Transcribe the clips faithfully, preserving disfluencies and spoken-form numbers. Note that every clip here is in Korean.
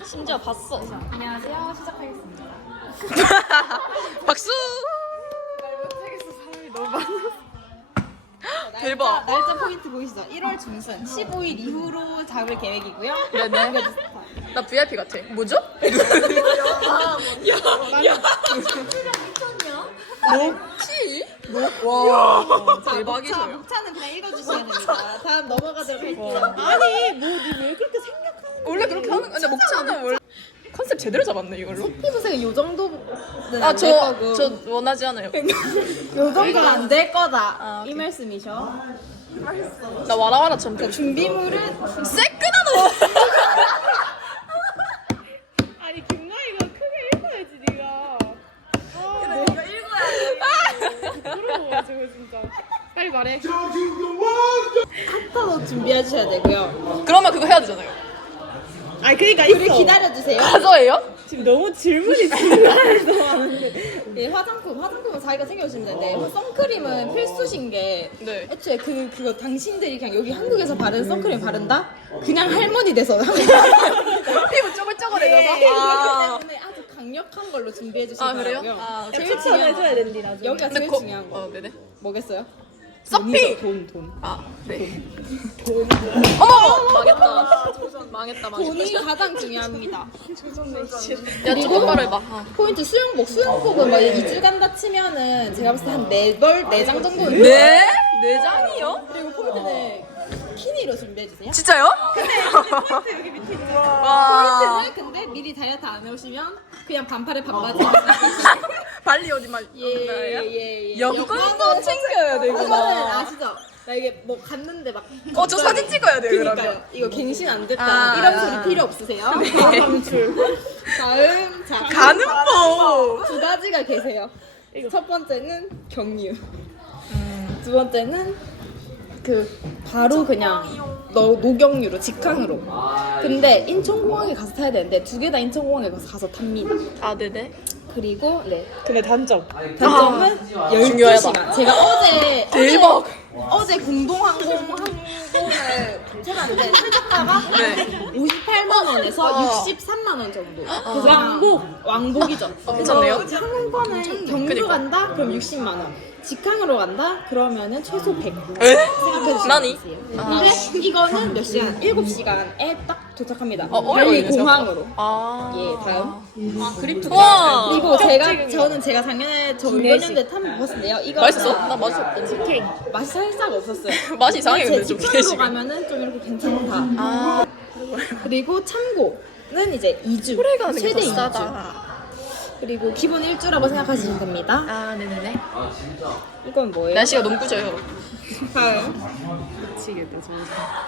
심지어 봤어. 안녕하세요. 시작하겠습니다. 박수. 사람이 너무 많아. 대박. 날짜 포인트 보이시죠? 일월 중순 십오일 이후로 잡을 계획이고요. 네네. 나 브이아이피 같아. 뭐죠? 뭐지? 와 대박이셔요. 목차는 그냥 읽어주시면 됩니다. 다음 넘어가도록 할게요. 아니 뭐니왜 그렇게 생략하는 원래 그렇게 하는 근데 목차는 원래 컨셉 제대로 잡았네 이걸로. 피부색은 요 정도는 안될 아저 거고 저 원하지 않아요. 요 정도는 안 될 거다. 아, 이 오케이. 말씀이셔. 나 와라와라처럼 되고 싶어. 준비물은 새끈하노. 아니 김나이가 크게 읽어야지 네가 아 이거 읽어야 부끄러워가지고 진짜 빨리 말해 카타도 준비해 주셔야 되고요. 그러면 그거 해야 되잖아요. 아니 그러니까 우리 있어 기다려주세요. 가서예요? 지금 너무 질문이 질문해서 하는데 예, 화장품, 화장품은 자기가 챙겨주시면 되는데 선크림은 필수신 게 네. 애초에 그, 그거 당신들이 그냥 여기 한국에서 바르는 선크림 바른다? 그냥 할머니 돼서 합니다. 피부 쪼글쪼글해져서. 네, 아. 그렇기 때문에 아주 강력한 걸로 준비해 주시기 아, 그래요? 바라고요. 아, 제일 추천해줘야 중요한 거. 된디 나중에 여기가 근데 제일 거- 중요한 거. 어 네네. 뭐겠어요? 서핑. 돈돈 아 네. 어머 망했다. 망했다 망했다. 돈이 가장 중요합니다. 야 좀 똑바로 해봐. 어. 포인트 수영복, 수영복은 뭐 이 주 간다 치면은 제가 봤을 때 한 네 벌, 네 장 정도는 네? 네 장이요? 그리고 포인트는 키니로 준비해 주세요. 진짜요? 여기 밑에 있는 와. 포인트는 근데 미리 다이어트 안 해오시면 그냥 반팔에 반바지. 발리 어디만 예예예. 여권도 챙겨야 이거는 되구나. 아시죠? 나 이게 뭐 갔는데 막. 어 저 사진 찍어야 돼요 그니까요. 그러면. 이거 갱신 안 됐다. 아, 이런 아, 소리 아. 필요 없으세요. 방출 다음 자 가는 법. 두 가지가 계세요. 첫 번째는 경유. 두 번째는 그 바로 그냥 너 노경유로 직항으로. 근데 인천공항에 가서 타야 되는데 두 개 다 인천공항에 가서 가서 탑니다. 아 네네. 그리고 네 근데 단점 단점은 열두 중요하다. 시간. 제가 어제 대박. 어제, 어제 공동항공 항공을 검색하는데 찾았다가 네. 오십팔만 원에서 육십삼만 원 정도. 그래서 왕복 왕복이죠. 괜찮네요. 그래서 항공권을 경유로 그니까. 간다? 그럼 육십만 원. 직항으로 간다? 그러면은 최소 백. 에? 생각해 주시면 많이? 되세요. 아. 근데 이거는 몇 시간? 일곱 시간에 딱 도착합니다. 어, 오래 발리 걸리네요, 공항으로. 아. 예, 다음. 아 그립도. 와. 그리고 제가 저는 제가 작년에 저 이번 연도에 타면 먹었는데요. 이거 맛있어? 나 맛있었던데. 맛이 살짝 없었어요. 맛이 이상해 제 근데 좀 직항으로 기대시고. 가면은 좀 이렇게 괜찮다. 아. 그리고 참고는 이제 이 주 오래 가는 게 최대 더 이 주. 싸다. 그리고 기본 일주라고 생각하시면 됩니다. 아 네네네. 이건 뭐예요? 날씨가 너무 꾸져요. 미치겠다 저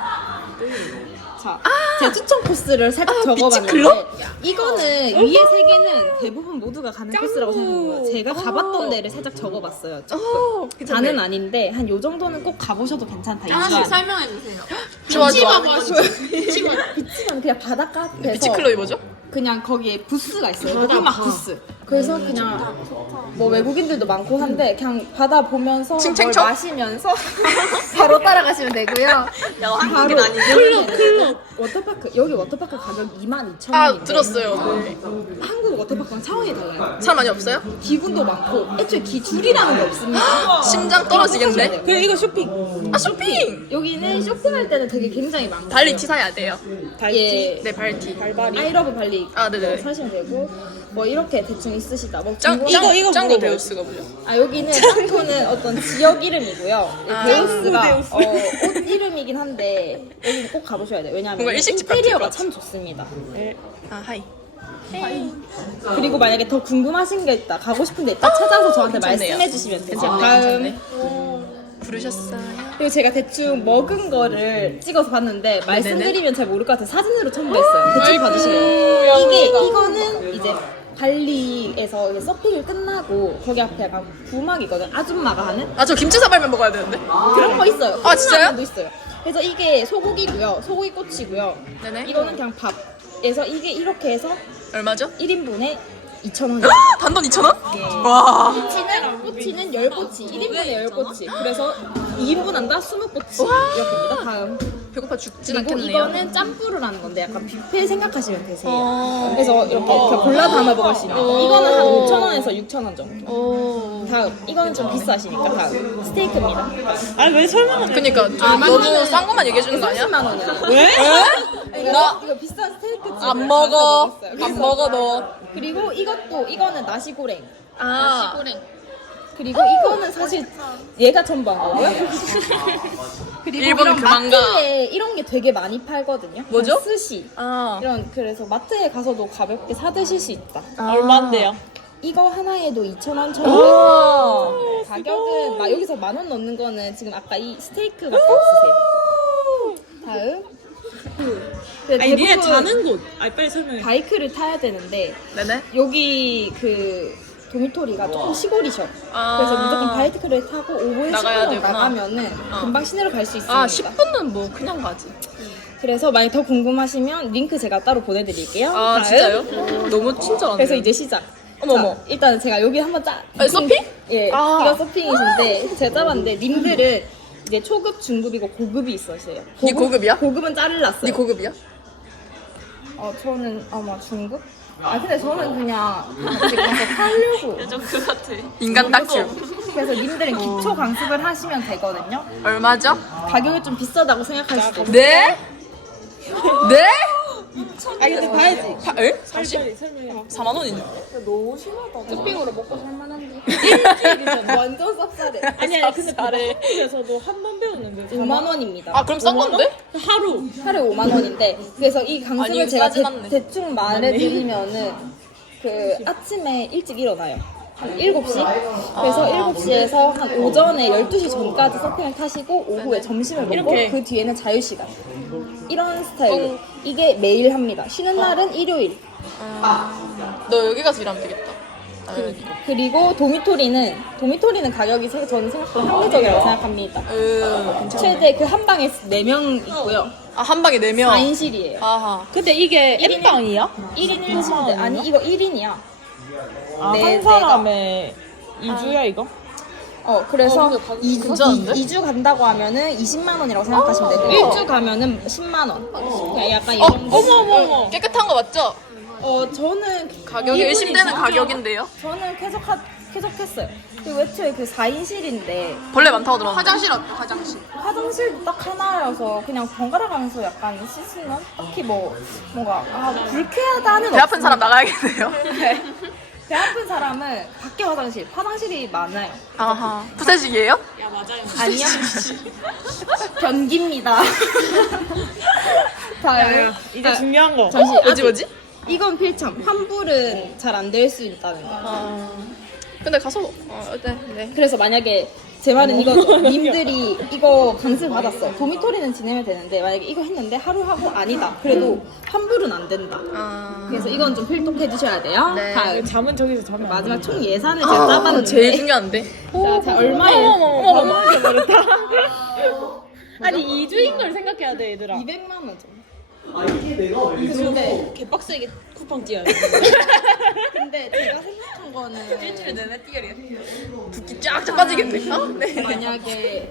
자, 제 추천 코스를 살짝 아, 적어봤는데 비치클럽? 이거는 위에 세 개는 대부분 모두가 가는 코스라고 생각해요. 제가 가봤던 데를 살짝 적어봤어요. 조금. 어, 괜찮네. 다는 아닌데 한 요 정도는 꼭 가보셔도 괜찮다. 이 아, 주간. 설명해 주세요. 좋아 좋아. 비치는 그냥 바닷가 앞에서 비치클럽이 뭐죠? 그냥 거기에 부스가 있어요. 음악 부스. 그래서 그냥 뭐 외국인들도 많고 한데 그냥 바다 보면서 뭘 칭칭청? 마시면서 바로 따라가시면 되고요. 야 바로 클럽 클럽 워터파크 여기 워터파크 가격 이만 이천 원인데 아 들었어요. 네. 한국 워터파크랑 차원이 달라요. 사람 많이 없어요? 기군도 많고 애초에 기 줄이라는 게 없습니다. 심장 떨어지겠네. 그래 이거 쇼핑 아 쇼핑. 여기는 쇼핑할 때는 되게 굉장히 많고 발리 티 사야 돼요. 예. 네 발티. 발발이 아이러브 발리 아, 네네. 사시면 되고 뭐 이렇게 대충 있으시다. 뭐 짱 궁금한- 이거, 이거 짱구 물어봐요. 데우스가 뭐죠? 아 여기는 짱구는 어떤 지역 이름이고요. 아. 데우스가 짱구 어, 옷 이름이긴 한데 여기는 꼭 가보셔야 돼요. 왜냐하면 뭔가 일식집 같을 인테리어가 것 같아. 참 좋습니다. 아 하이. 그리고 만약에 더 궁금하신 게 있다, 가고 싶은 데 있다 찾아서 저한테 괜찮네요. 말씀해 주시면 돼요. 괜찮네, 다음 괜찮네. 부르셨어요? 그리고 제가 대충 먹은 거를 찍어서 봤는데 말씀드리면 잘 모를 것 같아서 사진으로 첨부했어요. 대충 아이고, 봐주시래요. 이게 양보다. 이거는 이제 발리에서 이제 서핑을 끝나고 거기 앞에 약간 부막이거든. 아줌마가 하는 아 저 김치 사발면 먹어야 되는데. 그런 거 있어요. 아, 진짜요? 도 있어요. 그래서 이게 소고기고요. 소고기 꼬치고요. 네네. 이거는 그냥 밥에서 이게 이렇게 해서 얼마죠? 일 인분에 이천 원. 단돈 이천 원? 와. 꼬치는 꼬치는 열 꼬치, 일 인분에 열 꼬치. 그래서 이 인분 한다 스무 꼬치 이렇게입니다. 다음. 배고파 죽진 그리고 않겠네요. 이거는 짬뿌를 하는 건데 약간 뷔페 생각하시면 되세요. 어. 그래서 이렇게, 이렇게 골라 담아 먹을 수 있는 거. 이거는 한 오천 원에서 육천 원 정도. 오. 다음. 이거는 좀 비싸시니까 다음. 스테이크입니다. 아니 왜 설명을 그니까 좀 너무 싼 것만 얘기해 주는 거 아니야? 삼십만 원이야. 왜? 나 이거 비싼 스테이크 집 안 먹어. 안 먹어 너. 그리고 이것도 이거는 나시고랭. 아. 그리고 이거는 사실 얘가 전부한 거고요. 그리고 일본 이런 그만가. 마트에 이런 게 되게 많이 팔거든요. 뭐죠? 스시. 아. 이런 그래서 마트에 가서도 가볍게 사 드실 수 있다. 얼마인데요? 이거 하나에도 이천 원 천 원. 와. 가격은 막 여기서 만 원 넣는 거는 지금 아까 이 스테이크가 없으세요. 다음. 근데 아니 니네 대부분 자는 곳. 아니 빨리 설명해. 바이크를 타야 되는데 네네. 여기 그 도미토리가 조금 시골이셔. 아. 그래서 무조건 바이크를 타고 오후에 나가야 십 분 되구나. 나가면은 어. 금방 시내로 갈 수 있습니다. 아 십 분은 뭐 그냥 가지. 그래서 만약 더 궁금하시면 링크 제가 따로 보내드릴게요. 아 다음. 진짜요? 너무 친절한데. 그래서 이제 시작. 어머머. 자, 일단 제가 여기 한번 짜. 아니, 서핑? 예. 아. 이거 서핑이신데 제가 짜봤는데 님들은 이제 초급, 중급이고 고급이 있으세요. 네 고급이야? 고급은 자르났어요. 네 고급이야? 어 저는 아마 중급? 아 근데 저는 그냥 같이 가서 살려고. 그 같아. 인간 딱지. 그래서 님들은 기초 강습을 하시면 되거든요. 얼마죠? 가격이 좀 비싸다고 생각할 수도 있어요. 네? 네? 아 근데 봐야지. 사, 에? 사십? 빨리 설명해. 사만 원이네. 토핑으로 먹고 살만한데. 일주일이죠. 완전 쌉싸래. 아니 아니 근데 쌉싸래. 그에서도 한 번 배우는데 오만 원입니다. 아 그럼 싼 건데? 하루. 하루에 오만 원인데 그래서 이 강습을 아니, 이거 제가 싸진 대, 않네. 대충 말해드리면은 그 아침에 일찍 일어나요. 한 일곱 시? 그래서 아. 일곱 시에서 한 오전에 열두 시 전까지 서핑을 타시고 오후에 점심을 먹고 이렇게. 그 뒤에는 자유시간. 이런 스타일로. 이게 매일 합니다. 쉬는 날은 일요일. 너 여기 가서 일하면 되겠다. 아, 그리고 도미토리는 도미토리는 가격이 세- 저는 생각보다 합리적이라고 생각합니다. 으, 괜찮네. 최대 그 한 방에 네 명 있고요. 아, 한 방에 네 명. 사 인실이에요. 아하. 근데 이게 일 인이요? 엠빵이야? 일 인 일 침대. 아니 이거 일 인이야. 아, 네, 한 사람에 이 주야 이거? 어 그래서 어, 근데 가격 이 괜찮은데? 이 주 간다고 하면은 이십만 원이라고 생각하시면 되고 일 주 가면은 십만 원. 그냥 약간 이 어, 정도. 어머 어머 어머. 깨끗한 거 맞죠? 어 저는 가격이 이분이 의심되는 진짜- 가격인데요? 저는 계속 하, 계속했어요. 그리고 애초에 그 사 인실인데 벌레 많다고 들었는데. 화장실 어때? 화장실. 화장실도 딱 하나여서 그냥 번갈아 가면서 약간 씻으면 딱히 뭐 뭔가 아 불쾌하다는 배 아픈 사람 없습니다. 나가야겠네요. 네. 배 아픈 사람은 밖에 화장실, 화장실이 많아요. 아하. 푸세식이에요? 야 맞아요. 아니요. 변기입니다. 다음. 이제 중요한 거. 잠시. 뭐지, 아직- 뭐지? 이건 필참. 환불은 잘 안 될 수 있다는 거. 아. 근데 가서, 어, 네, 네. 그래서 만약에 제 말은 이거죠. 님들이 이거 강습 받았어. 도미토리는 지내면 되는데 만약에 이거 했는데 하루 하고 아니다. 그래도 환불은 안 된다. 아. 그래서 이건 좀 필독해 주셔야 돼요. 네. 다음. 잠은 저기서 자면 안 돼. 마지막 총 예산을 제가 아, 짜봤는데 제일 중요한데. 자, 자 얼마예요? 어머머머 버렸다. 아니 이 주인 걸 생각해야 돼 얘들아. 이백만 원 정도. 근데 개빡세게 쿠팡 뛰어야 돼. 근데 제가 생각한 거는 일주일 내내 삐결이야. 붓기 쫙쫙 빠지겠네. 어? 네. 만약에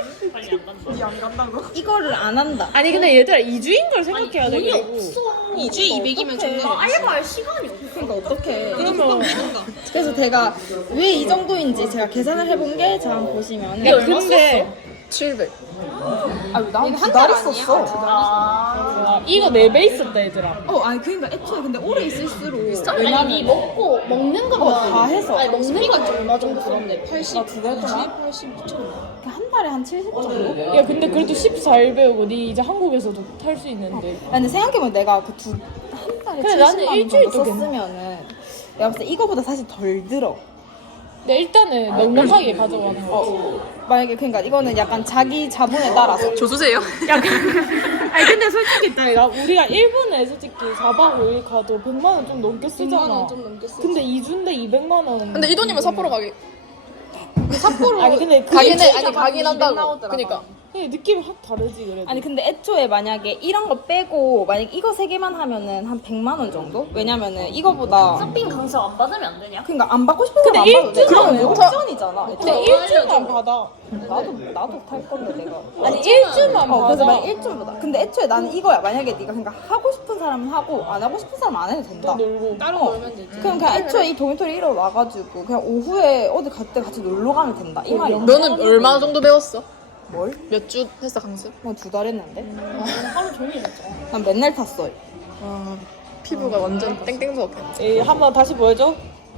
이거를 안 한다. 아니 근데 얘들아 이 주인 걸 생각해야 돼. 그리고 이 주에 이백이면 정말 알바할 시간이 없어. 그러니까 어떡해. 그러면 그래서 제가 왜 이 정도인지 제가 계산을 해본 게 자 한번 보시면은 야 근데 칠백. 나한달 썼어. 아, 이거 네 배 있었다 얘들아. 어 아니 그러니까 애초에 근데 오래 있을수록 아니 먹고 먹는 거보다 다 해서 아니 먹는 건 좀 얼마 정도 들었네. 팔십. 그거였나? 팔십 이천. 한 달에 한 칠십 정도? 야 근데 그래도 십사 일 배우고 니 이제 한국에서도 탈 수 있는데. 아니, 근데 생각해보면 내가 그 두 한 달에 그래, 나는 칠십만 원 일주일 정도 또 썼으면은 내가 봤을 때 이거보다 사실 덜 들어. 근데 일단은 넉넉하게 가져가는 거. 어 만약에 그러니까 이거는 약간 자기 자본에 따라서 조수세요? 야, 그- 아니 근데 솔직히 나 우리가 일본에 솔직히 사 박 오 일 가도 백만 원 좀 넘게 쓰잖아. 좀 넘게 쓰지. 근데 이 주인데 이백만 원. 근데 이 돈이면 삿포로 가기. 삿포로 아니 근데 그 가긴 해. 일주일 아니, 잡아도 가긴 이백 한다고. 나오더라고. 그니까. 네, 느낌이 확 다르지 그래도. 아니 근데 애초에 만약에 이런 거 빼고 만약 이거 세 개만 하면은 한 백만 원 정도? 왜냐면은 이거보다 서핑 강사 안 받으면 안 되냐? 그러니까 안 받고 싶은 사람 안 받아도 돼. 일주일만 그러면 받아. 옵션이잖아. 근데 애초에. 일주일만 받아. 나도 나도 탈 건데 내가. 아니 일주일만 어, 그래서 받아. 만약 일주일보다. 근데 애초에 나는 이거야. 만약에 네가 그러니까 하고 싶은 사람은 하고 안 하고 싶은 사람은 안 해도 된다. 놀고. 따로 어. 놀면 되지. 그럼 그냥 애초에 이 도미토리 이러 와가지고 그냥 오후에 어디 갈 때 같이 놀러 가면 된다. 이 말이야. 너는 얼마 정도 배웠어? 뭘? 몇 주 했어 강습? 뭐두 달 했는데? 하루 종일 했잖아. 난 맨날 탔어. 와 피부가 완전 땡땡 부었겠지. 에이, 한번 다시 보여줘.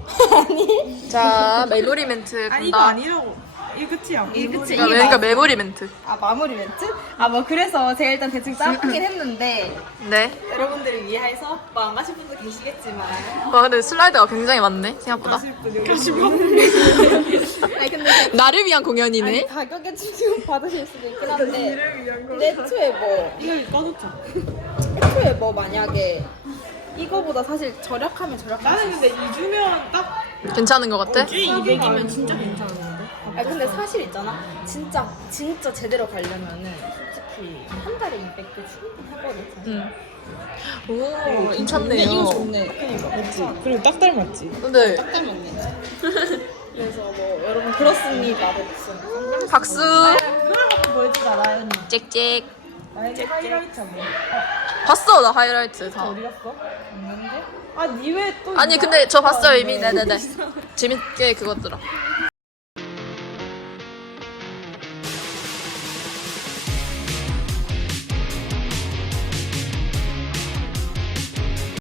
자 메모리 멘트 간다. 아니라고. 이 끝이야. 이 끝이 그러니까, 그러니까 메모리 멘트. 아 마무리 멘트? 아 뭐 그래서 제가 일단 대충 짜긴 했는데 네. 여러분들을 위해서 뭐 안 가실 분도 계시겠지만 와 근데 슬라이드가 굉장히 많네 생각보다. 아니 근데 나를 위한 아니 공연이네. 가격에 충격 받으실 수도 있긴 한데 근데 애초에 뭐 이걸 꺼놓자. 애초에 뭐 만약에 이거보다 사실 절약하면 절약할 수 나는 있어. 근데 이 주면 딱 괜찮은 것 같아? 이백이면 진짜 괜찮은데. 아 근데 사실 있잖아 진짜 진짜 제대로 가려면은 솔직히 한 달에 이백도 충분하거든 사실. 응. 오 괜찮네요. 그니까 맞지. 그리고 딱 닮았지. 근데 그래서 뭐 여러분 그렇습니다 백sun. 박수. 그걸 갖고 보여주자 나연이. 짹짹. 나연이 하이라이트 한번. 봤어 나 하이라이트 다. 어디 갔어? 없는데? 아니 왜 또? 아니 근데 저 봤어요 이미. 네네네. 재밌게 그거더라.